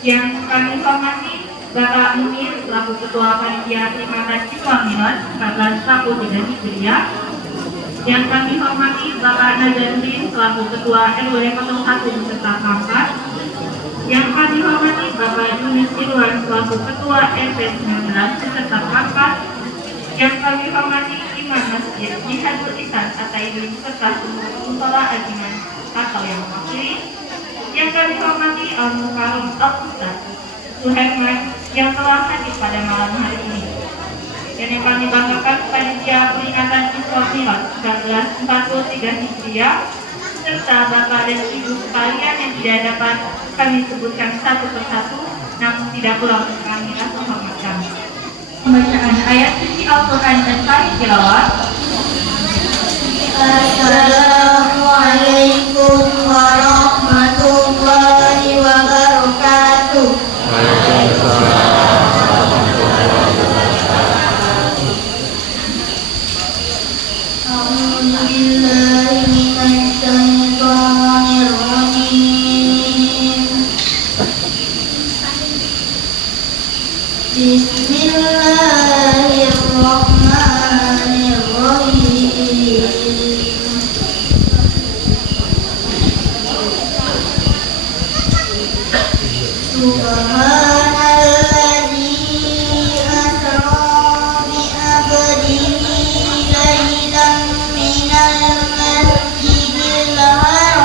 Yang kami hormati Bapak Munir selaku Ketua Panitia Peringatan Siswa Milad 14 tahun tidak Hijriah. Yang kami hormati Bapak Nazaruddin selaku Ketua RW 01 beserta Kampas. Yang kami hormati Bapak Yunis Irwan selaku Ketua RT 19 beserta Kampas. Yang kami hormati Imam Masjid Jihadul Ihsan Ataidin serta seluruh musola ajiman atau yang mewakili. Yang kami hormati Al-Mukarram Al-Ustaz Suherman yang telah hadir pada malam hari ini. Dan yang kami banggakan panitia peringatan Siswa Milad 1443 Hijriah serta Bapak dan Ibu sekalian yang tidak dapat kami sebutkan satu persatu, namun tidak kurang kami rasa hormat kami. Pembacaan ayat suci Al-Quran dan kami tilawat. Assalamualaikum warahmatullahi wabarakatuh. A'udzubillahi minasyaitonir rajim. Bismillahirrahmanirrahim. Subhanalladzi asra bi'abdihi laylan minal masjidil haram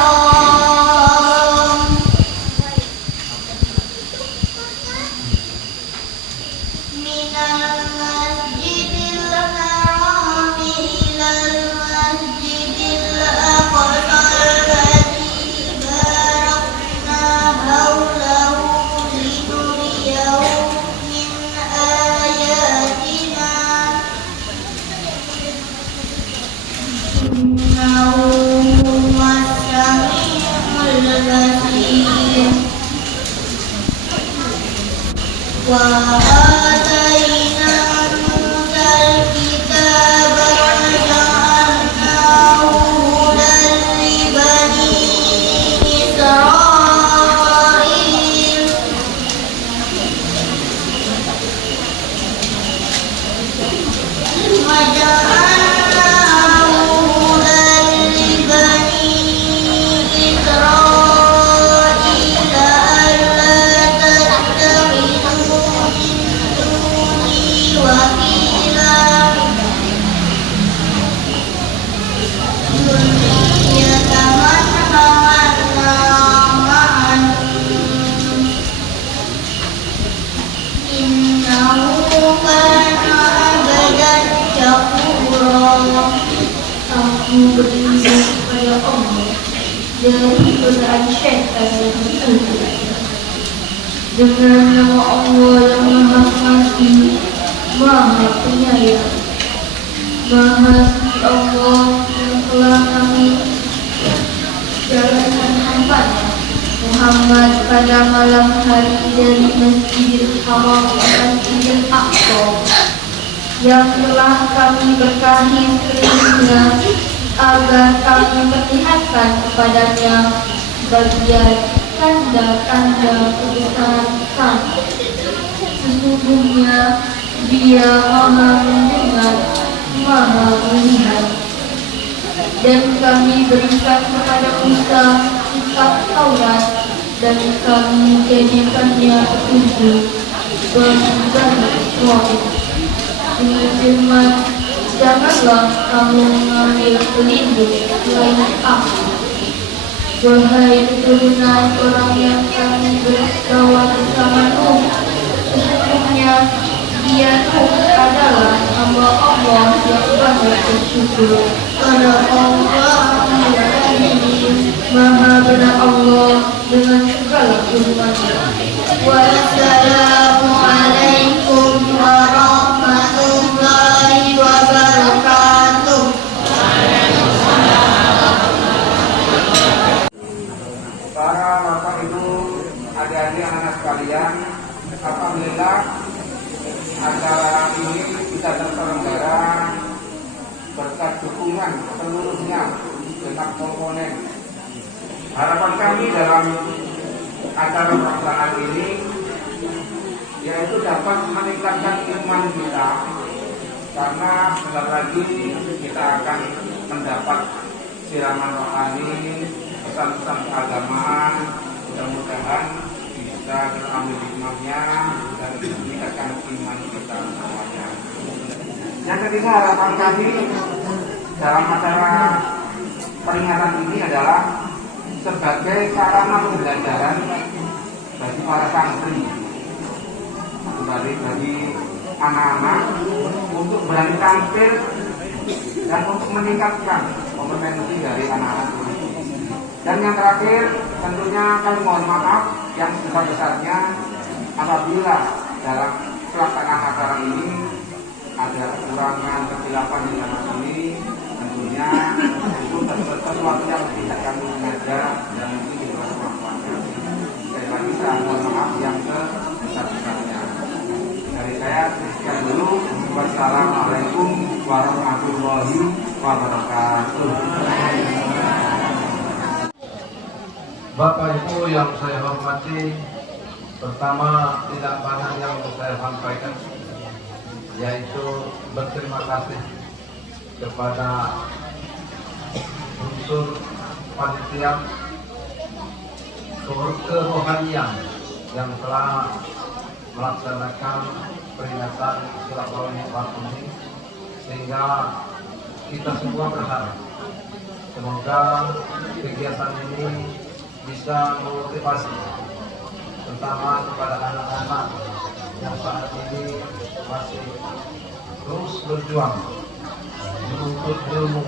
ilal masjidil aqsa alladzi barakna hawlahu linuriyahu min ayatina innahu huwas sami'ul basir. Wa atayna Musal kitaba wa ja'alnahu hudan li bani Israil. Wa ja'alnahu hudan li bani Israil alla tattakhidhu min duni wakila dzurriyyata man hamalna ma'an innahu kana abdan syakura. Aku berlindung kepada Allah dari godaan syaitan yang terkutuk. Dengan nama Allah yang Maha Pengasih, Maha Penyayang. Maha suci Allah yang telah kami jalankan hamba-Nya Muhammad pada malam hari dari Masjidil Haram ke Masjidil Aqsa, yang telah kami berkahi sekelilingnya agar kami perlihatkan kepadanya bagian tanda-tanda kebesaran kami. Sesungguhnya Dia Maha mendengar, Maha melihat. Dan kami berikan kepada Musa kitab Taurat dan kami jadikannya petunjuk bagi Bani Israil dengan firman, janganlah kamu mengambil pelindung selain aku. Wahai keturunan orang yang kami berdakwah bersama Nuh, sesungguhnya kalian adalah hamba Allah yang banyak bersyukur pada Allah yang Maha benar Allah dengan segala firman-Nya. Wassalamualaikum warahmatullahi wabarakatuh. Para bapak ibu, adik-adik anak sekalian, alhamdulillah acara ini bisa terselenggara berkat dukungan seluruhnya dengan komponen. Harapan kami dalam acara pelaksanaan ini yaitu dapat meningkatkan iman kita, karena sebentar lagi kita akan mendapat siraman rohani, pesan-pesan keagamaan. Mudah-mudahan bisa kita ambil hikmahnya dan meningkatkan iman kita semuanya. Yang ketiga, harapan kami dalam acara peringatan ini adalah sebagai sarana pembelajaran bagi para santri, bagi anak-anak untuk berani tampil dan untuk meningkatkan kompetensi dari anak-anak ini. Dan yang terakhir, tentunya kami mohon maaf yang sebesar-besarnya apabila dalam pelaksanaan acara ini ada kekurangan, kesilapan di dalam sini. Tentunya itu sesuatu yang tidak kami sengaja dan mungkin di luar kemampuan. Sekali lagi saya mohon maaf yang sebesar-besarnya. Dari saya sekian dulu. Wassalamualaikum warahmatullahi wabarakatuh. Bapak Ibu yang saya hormati, pertama tidak banyak yang saya sampaikan, yaitu berterima kasih kepada unsur panitia kerohanian yang telah melaksanakan peringatan silaturahmi ini, sehingga kita semua berharap semoga kegiatan ini bisa memotivasi terutama kepada anak-anak yang saat ini masih terus berjuang menuntut ilmu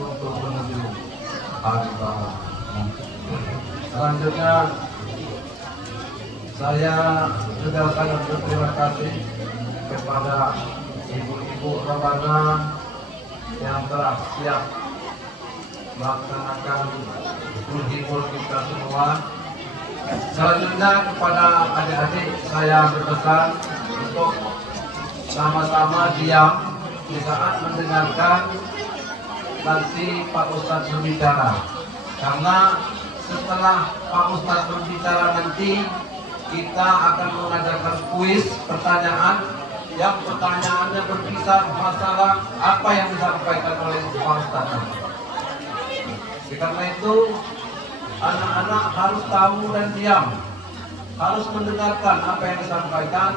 untuk menuju hari nanti. Selanjutnya saya juga sangat berterima kasih kepada ibu-ibu Ramadan yang telah siap melaksanakan menghibur kita semua. Selanjutnya kepada adik-adik saya berpesan untuk sama-sama diam di saat mendengarkan nanti Pak Ustadz berbicara, karena setelah Pak Ustadz berbicara nanti kita akan mengadakan kuis pertanyaan yang pertanyaannya berkisar masalah apa yang disampaikan oleh Pak Ustadz. Karena itu anak-anak harus tahu dan diam, harus mendengarkan apa yang disampaikan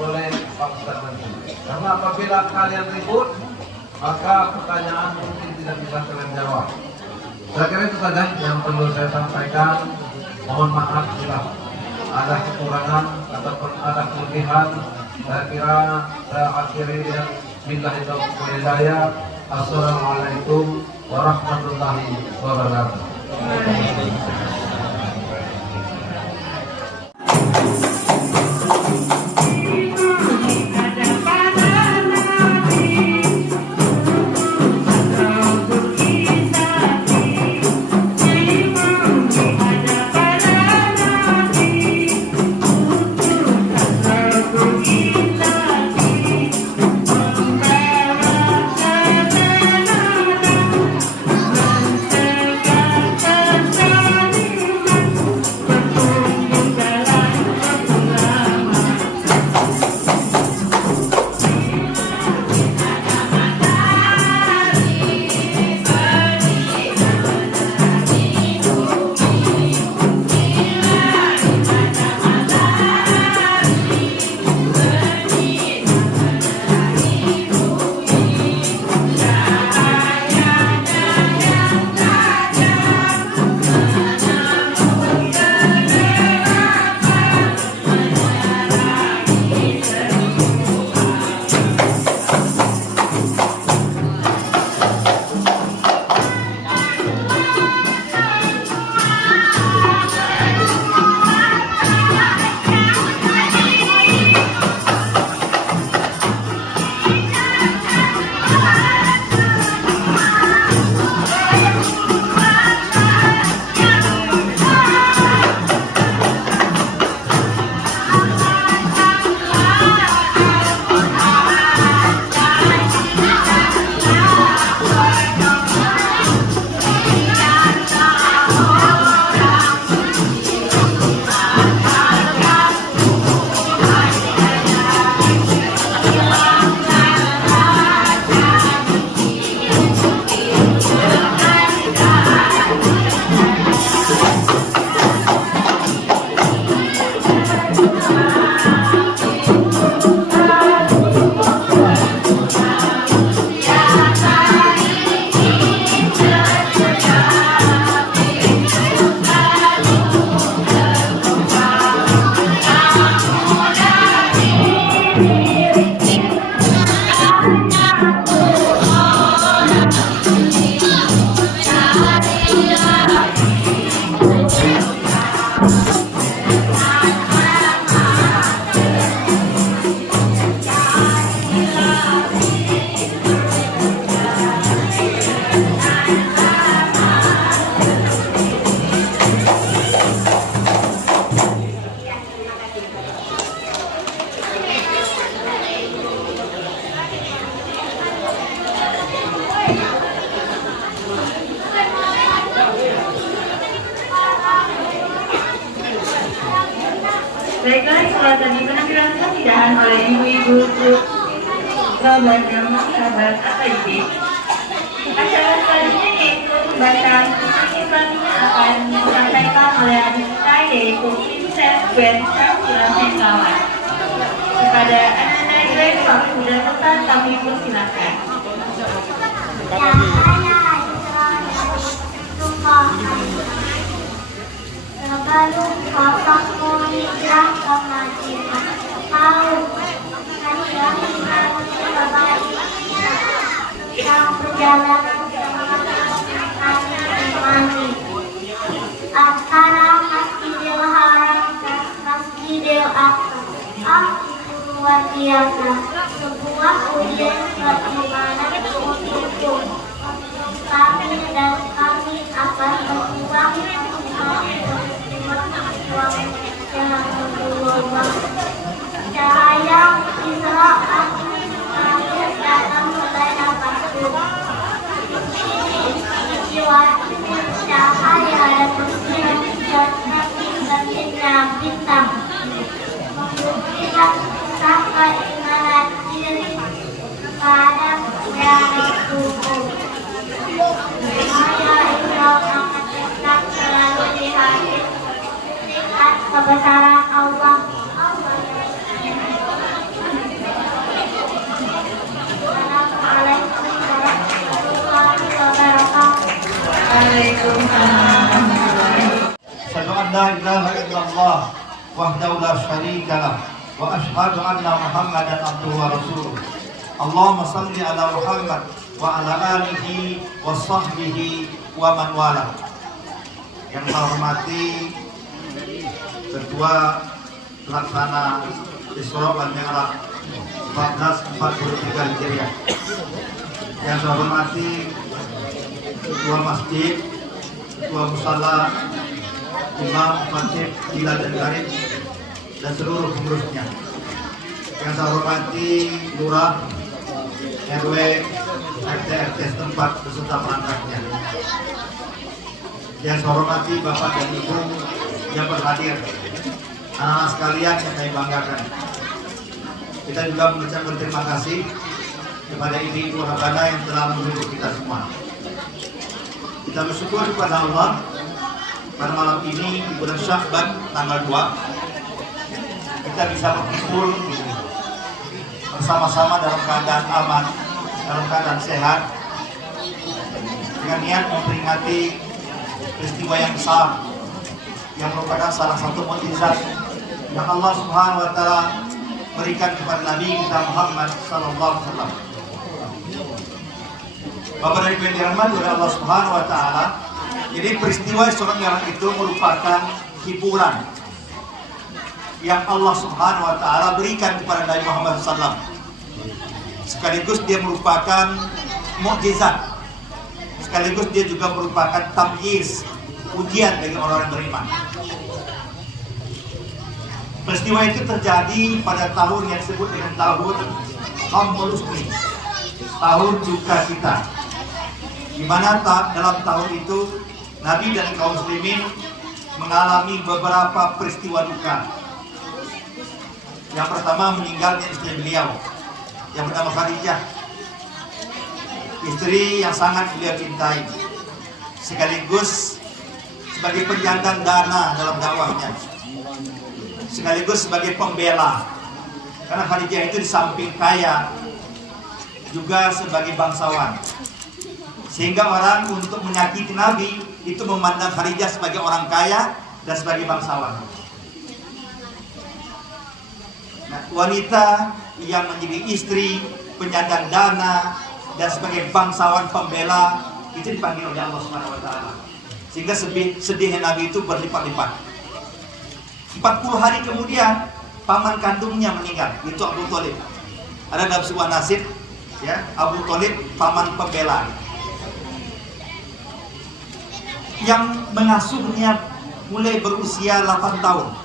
oleh Pak Ustadz nanti. Karena apabila kalian ribut, maka pertanyaan mungkin tidak bisa kalian jawab. Saya kira itu saja yang perlu saya sampaikan. Mohon maaf bila ada kekurangan ataupun ada kelebihan. Saya kira saya akhiri dengan billahi taufiq wal hidayah. Assalamualaikum warahmatullahi wabarakatuh. telah tadi penampilan keindahan oleh ibu-ibu Babandang Sahabat APIP. Acara selanjutnya yaitu pembacaan puisi Islamiyah akan disampaikan oleh adik saya yaitu Vincent Ben Syafira Hendrawan. Kepada anak-anak grade 1 dan pesan kami persilakan. Lalu bapakku hijrah ke Madinah. Tahu hijrah yang perjalanan kami antara Masjidil Haram dan Masjidil Aqsa. Luar biasa, sebuah ujian keimanan untukku. Kami dan kami akan berjuang cahaya Islam mengalir dalam mulai nafasku. Jiwa cahaya dan bersinar dan bintang-bintang membuktikan sah keimanan diri pada Rasulku. Cahaya Islam akan tetap selalu di hati. Lihat kebesaran Allah. Assalamualaikum warahmatullahi wabarakatuh. Waalaikumsalam. Asyhadu an la ilaha illallah wahdahu la syarika lah wa asyhadu anna Muhammadan abduhu wa rasuluh. Allahumma shalli ala Muhammad wa ala alihi wa sahbihi wa man wala. Yang saya hormati Ketua Pelaksana Isra wal Mi'raj 1443 Hijriah. Yang saya hormati Ketua Masjid, Ketua Musala, Imam, Khatib, Bilal dan Garib, dan seluruh pengurusnya. Yang saya hormati Lurah, RW, RT, RT setempat beserta perangkatnya. Yang saya hormati Bapak dan Ibu yang berhadir, anak-anak sekalian yang saya banggakan. Kita juga mengucapkan terima kasih kepada ibu-ibu Rabana yang telah menghibur kita semua. Kita bersyukur kepada Allah pada malam ini di bulan Sya'ban tanggal 2 kita bisa berkumpul bersama-sama dalam keadaan aman, dalam keadaan sehat, dengan niat memperingati peristiwa yang besar yang merupakan salah satu mukjizat yang Allah Subhanahu wa taala berikan kepada Nabi kita Muhammad sallallahu alaihi wasallam. Bapak dan Ibu yang dirahmati oleh Allah Subhanahu wa taala, jadi peristiwa Isra Mi'raj itu merupakan hiburan yang Allah Subhanahu wa taala berikan kepada Nabi Muhammad SAW. Sekaligus dia merupakan mukjizat. Sekaligus dia juga merupakan tamyiz, ujian bagi orang-orang beriman. Peristiwa itu terjadi pada tahun yang disebut dengan tahun Hamul Usni, tahun duka cita, di mana dalam tahun itu Nabi dan kaum muslimin mengalami beberapa peristiwa duka. Yang pertama, meninggalnya istri beliau yang bernama Khadijah, istri yang sangat beliau cintai, sekaligus sebagai penyandang dana dalam dakwahnya, sekaligus sebagai pembela. Karena Khadijah itu di samping kaya juga sebagai bangsawan, sehingga orang untuk menyakiti Nabi itu memandang Khadijah sebagai orang kaya dan sebagai bangsawan. Nah, wanita yang menjadi istri, penyandang dana, dan sebagai bangsawan pembela itu dipanggil oleh Allah Subhanahu wa taala. Sehingga sedihnya Nabi itu berlipat-lipat. 40 hari kemudian paman kandungnya meninggal, yaitu Abu Thalib. Ada dalam sebuah nasib, ya, Abu Thalib paman pembela yang mengasuhnya mulai berusia 8 tahun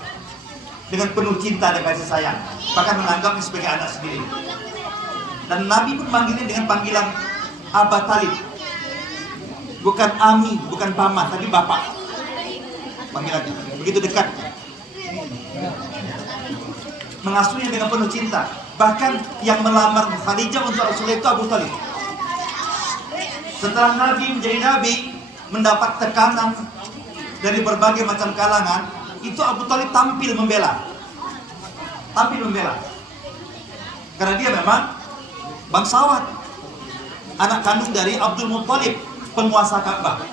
dengan penuh cinta dan kasih sayang, bahkan menganggapnya sebagai anak sendiri. Dan Nabi pun manggilnya dengan panggilan Aba Talib, bukan Ami, bukan paman, tapi bapak. Panggilan begitu dekat. mengasuhnya dengan penuh cinta. Bahkan yang melamar Khadijah untuk Rasulullah itu Abu Thalib. Setelah Nabi menjadi Nabi, mendapat tekanan dari berbagai macam kalangan, itu Abu Thalib tampil membela. Karena dia memang bangsawan, anak kandung dari Abdul Muttalib, penguasa Ka'bah.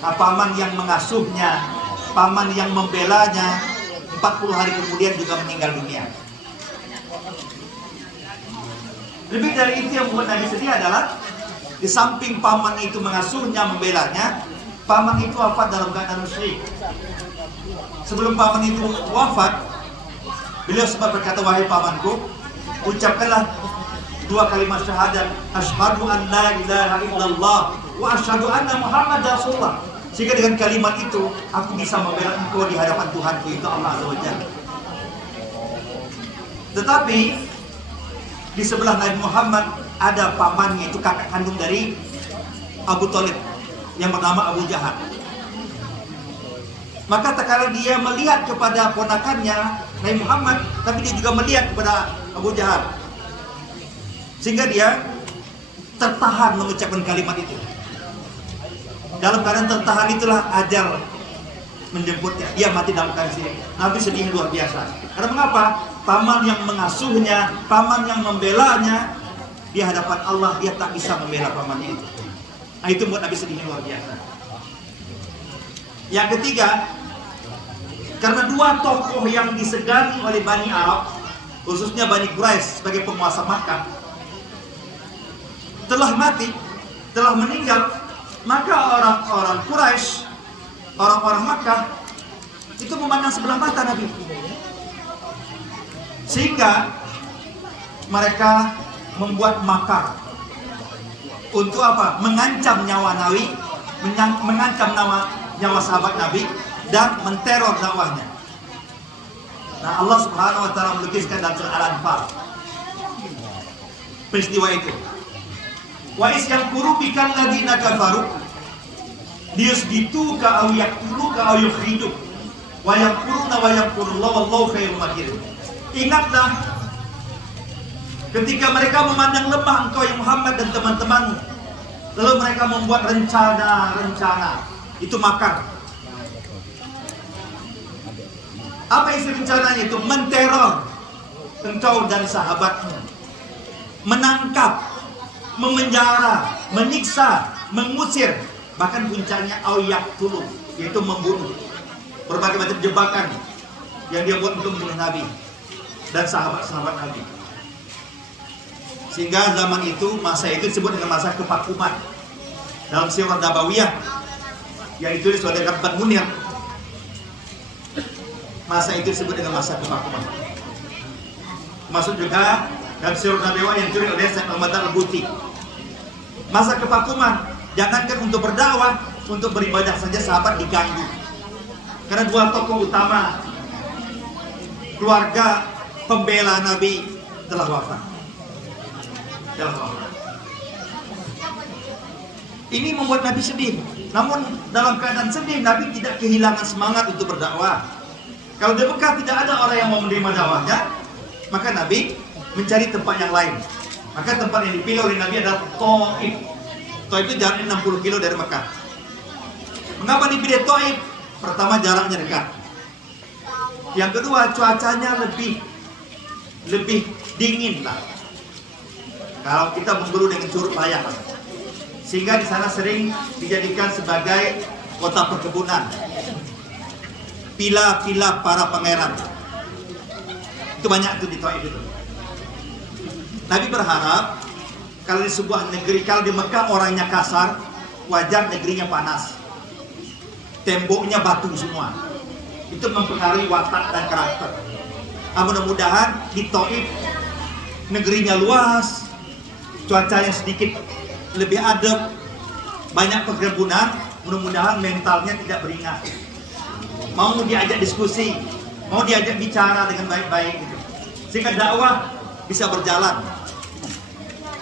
Nah, paman yang mengasuhnya, paman yang membelanya, 40 hari kemudian juga meninggal dunia. Lebih dari itu yang membuat Nabi sedih adalah di samping paman itu mengasuhnya, membelanya, paman itu wafat dalam keadaan musyrik. Sebelum paman itu wafat, beliau sempat berkata, wahai pamanku, ucapkanlah 2 kalimat syahadat, asyhadu an la ilaha illallah wa asyhadu anna Muhammad Rasulullah. Sehingga dengan kalimat itu aku bisa membela engkau di hadapan Tuhanku, itu Allah Azza wa Jalla. Tetapi di sebelah Nabi Muhammad ada pamannya, itu kakak kandung dari Abu Thalib yang bernama Abu Jahal. Maka tak kala dia melihat kepada ponakannya Nabi Muhammad, tapi dia juga melihat kepada Abu Jahal, sehingga dia tertahan mengucapkan kalimat itu. Dalam keadaan tertahan itulah ajal menjemputnya. Dia mati dalam keadaan sini. Nabi sedih luar biasa. Karena mengapa? Paman yang mengasuhnya, paman yang membelanya, di hadapan Allah dia tak bisa membela pamannya itu. Nah, itu buat Nabi sedih luar biasa. Yang ketiga, karena 2 tokoh yang disegani oleh Bani Arab, khususnya Bani Quraisy sebagai penguasa Makkah, telah mati, telah meninggal, maka orang-orang Quraisy, orang-orang Makkah itu memandang sebelah mata Nabi. Sehingga mereka membuat makar untuk apa? Mengancam nyawa Nabi, mengancam nyawa sahabat Nabi, dan menteror dakwahnya. Nah, Allah Subhanahu wa taala melukiskan dalam surah Al-Anfal peristiwa itu. Wa is yamkuru bikal ladzina kafaru liyusbituka aw yaqtuluka aw yukhrijuk wa yamkuruna wa yamkurullahu wallahu khairul makirin. Ingatlah ketika mereka memandang lemah engkau ya Muhammad dan teman-temanmu, lalu mereka membuat rencana-rencana, itu makar. Apa isi rencananya itu? Menteror engkau dan sahabatmu, menangkap, memenjara, menyiksa, mengusir, bahkan puncaknya auyak tulu, yaitu membunuh. Berbagai macam jebakan yang dia buat untuk membunuh Nabi dan sahabat-sahabat Nabi. Sehingga zaman itu, masa itu disebut dengan masa kevakuman. Dalam Sirah Nabawiyah yang ditulis oleh Rabban Munir, masa itu disebut dengan masa kevakuman. Masuk juga dalam Sirah Nabawiyah yang ditulis oleh Syekh Ahmad Al-Buti. Masa kevakuman, jangankan untuk berdakwah, untuk beribadah saja sahabat diganggu. Karena 2 tokoh utama keluarga pembela Nabi telah wafat. Ini membuat Nabi sedih. Namun dalam keadaan sedih, Nabi tidak kehilangan semangat untuk berdakwah. Kalau di Mekah tidak ada orang yang mau menerima dakwahnya, maka Nabi mencari tempat yang lain. Maka tempat yang dipilih oleh Nabi adalah Taif. Taif itu jaraknya 60 kilo dari Mekah. Mengapa dipilih Taif? Pertama, jaraknya dekat. Yang kedua, cuacanya lebih dingin lah. Kalau kita memburu dengan curug payah, sehingga di sana sering dijadikan sebagai kota perkebunan, pila-pila para pangeran. Itu banyak tuh di Taif itu. Nabi berharap kalau di sebuah negeri, kalau di Mekah orangnya kasar, wajar negerinya panas, temboknya batu semua, itu mempengaruhi watak dan karakter. Mudah-mudahan di Taif negerinya luas, cuacanya sedikit lebih adem, banyak perkebunan, mudah-mudahan mentalnya tidak beringat, mau diajak diskusi, mau diajak bicara dengan baik-baik gitu, sehingga dakwah bisa berjalan.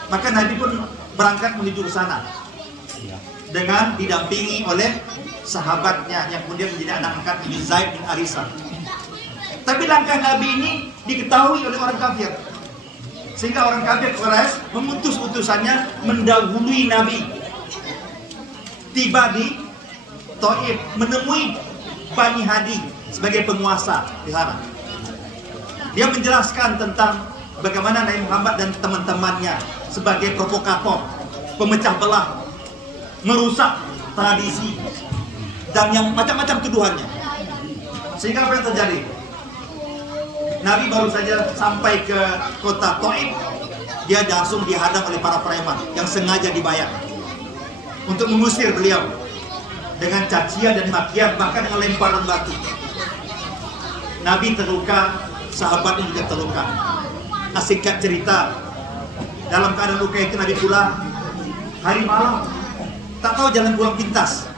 Maka Nabi pun berangkat menuju ke sana dengan didampingi oleh sahabatnya yang kemudian menjadi anak angkat Zaid bin Harisah. Tapi langkah Nabi ini diketahui oleh orang kafir. Sehingga orang kafir Quraisy memutus utusannya mendahului Nabi. Tiba di Thaif, menemui Bani Hadi sebagai penguasa di sana. Dia menjelaskan tentang bagaimana Nabi Muhammad dan teman-temannya sebagai provokator, pemecah belah, merusak tradisi, dan yang macam-macam tuduhannya. Sehingga apa yang terjadi? Nabi baru saja sampai ke kota Thaif, dia langsung dihadang oleh para preman yang sengaja dibayar untuk mengusir beliau dengan cacian dan makian, bahkan dengan lemparan batu. Nabi terluka, sahabatnya juga terluka. Nah, singkat cerita, dalam keadaan luka itu Nabi pulang hari malam, tak tahu jalan pulang pintas.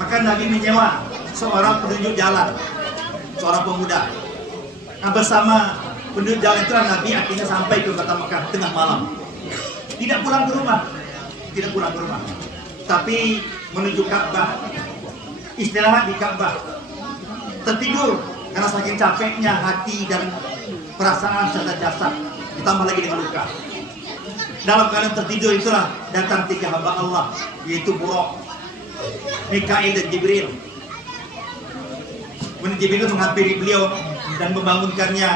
Maka Nabi menyewa seorang penunjuk jalan, seorang pemuda. Nah, bersama penunjuk jalan itu Nabi akhirnya sampai ke kota Mekah tengah malam. Tidak pulang ke rumah, tapi menuju Ka'bah, istirahat di Ka'bah, tertidur karena saking capeknya hati dan perasaan serta jasad, ditambah lagi dengan luka. Dalam keadaan tertidur itulah datang 3 hamba Allah, yaitu Buraq, Mikail dan Jibril. Kemudian Jibril menghampiri beliau dan membangunkannya,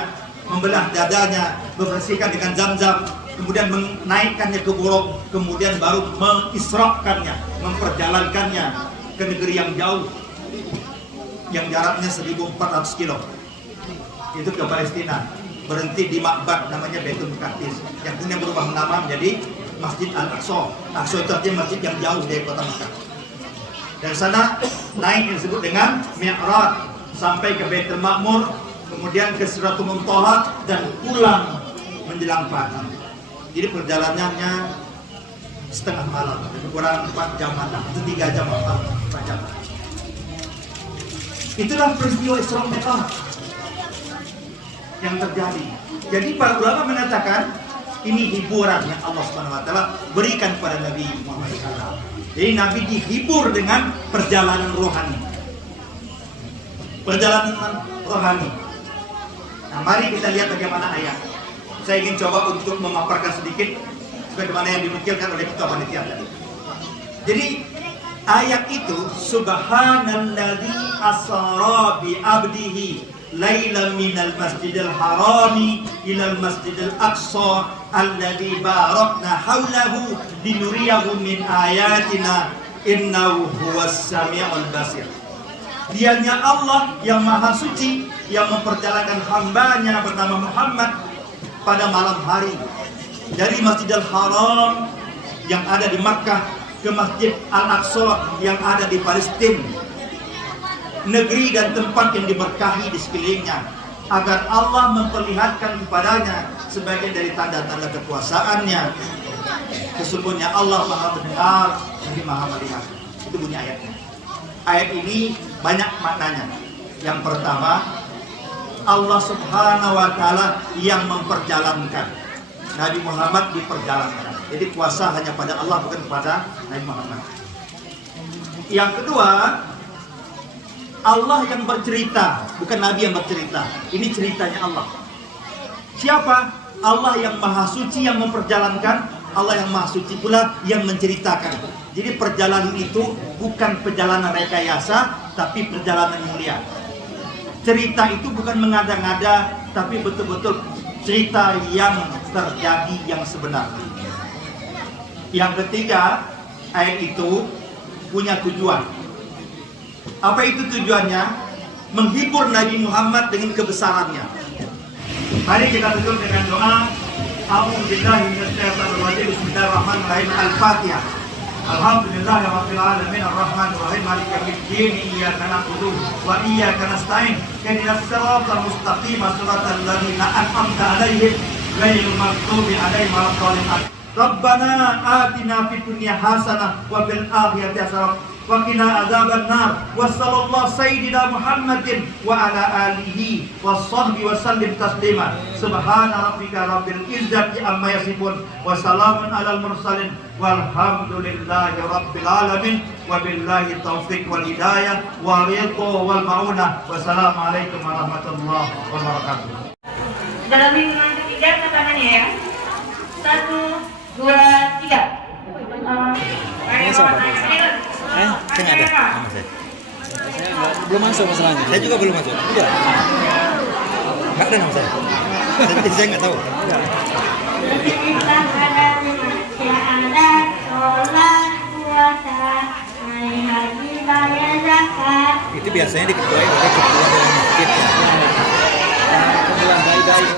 membelah dadanya, membersihkan dengan Zam-Zam, kemudian menaikkannya ke Buraq, kemudian baru mengisrakannya, memperjalankannya ke negeri yang jauh, yang jaraknya 1400 kilo, itu ke Palestina. Berhenti di Ma'bad namanya Baitul Muqaddis, yang kemudian berubah nama menjadi Masjid Al-Aqsa. Aqsa itu artinya masjid yang jauh dari kota Mekah. Dari sana naik yang disebut dengan Mi'raj sampai ke Baitul Ma'mur, kemudian ke Sidratul Muntaha dan pulang menjelang pagi. Jadi perjalanannya setengah malam, lebih kurang 4 jam atau 3 jam atau 4 jam. Itulah peristiwa Isra Mi'raj yang terjadi. Jadi para ulama mengatakan ini hiburan yang Allah SWT berikan kepada Nabi Muhammad SAW. Jadi Nabi dihibur dengan perjalanan rohani. Nah, mari kita lihat bagaimana ayat. Saya ingin coba untuk memaparkan sedikit bagaimana yang dinukilkan oleh ketua panitia tadi. Jadi ayat itu, subhanalladzi asra bi abdihi laila minal masjidil harami ilal masjidil aqsa alladzi barakna haulahu linuriyahu min ayatina innahu huwas samiul basir. Dianya Allah yang maha suci yang memperjalankan hambanya bernama Muhammad pada malam hari dari Masjidil Haram yang ada di Makkah ke Masjid Al-Aqsa yang ada di Palestina, negeri dan tempat yang diberkahi di sekelilingnya, agar Allah memperlihatkan kepadanya sebagian dari tanda-tanda kekuasaannya. Sesungguhnya Allah maha mendengar dan maha melihat. Itu bunyi ayatnya. Ayat ini banyak maknanya. Yang pertama, Allah Subhanahu wa Ta'ala yang memperjalankan, Nabi Muhammad diperjalankan. Jadi kuasa hanya pada Allah, bukan kepada Nabi Muhammad. Yang kedua, Allah yang bercerita, bukan Nabi yang bercerita. Ini ceritanya Allah. Siapa? Allah yang maha suci yang memperjalankan, Allah yang maha suci pula yang menceritakan. Jadi perjalanan itu bukan perjalanan rekayasa, tapi perjalanan mulia. Cerita itu bukan mengada-ngada, tapi betul-betul cerita yang terjadi yang sebenarnya. Yang ketiga, ayat itu punya tujuan. Apa itu tujuannya? Menghibur Nabi Muhammad dengan kebesarannya. Mari kita tutup dengan doa. A'udzubillahi minasyaitonir rajim. Bismillahirrahmanirrahim. Al-Fatihah. Alhamdulillahirabbil alamin arrahmanir rahim maliki yaumiddin iyyaka na'budu wa iyyaka nasta'in ihdinas siratal mustaqim siratal ladzina an'amta 'alaihim ghairil maghdubi 'alaihim waladdallin. Rabbana atina fid dunya hasanah wa fil akhirati hasanah wa qina adzabannar. Wa sallallahu sayyidina Muhammadin wa ala alihi washabbihi wa sallim taslima. Subhana rabbika rabbil izzati amma yasifun wa salamun alal mursalin walhamdulillahi rabbil alamin. Wabillahi taufiq wal hidayah wa ridho wal maunah. Wassalamualaikum warahmatullahi wabarakatuh. Dalam hitungan ketiga ke tangannya ya. 1, 2, 3. Ini siapa? Saya nggak ada nama saya. Saya belum masuk masalahnya. Saya juga belum masuk. Udah. Nggak ada nama saya. Jadi saya nggak tahu. Berikan pada ada sholat puasa, naik haji bayar zakat. Itu biasanya diketuai oleh ketua dalam masjid. Ketua baik-baik.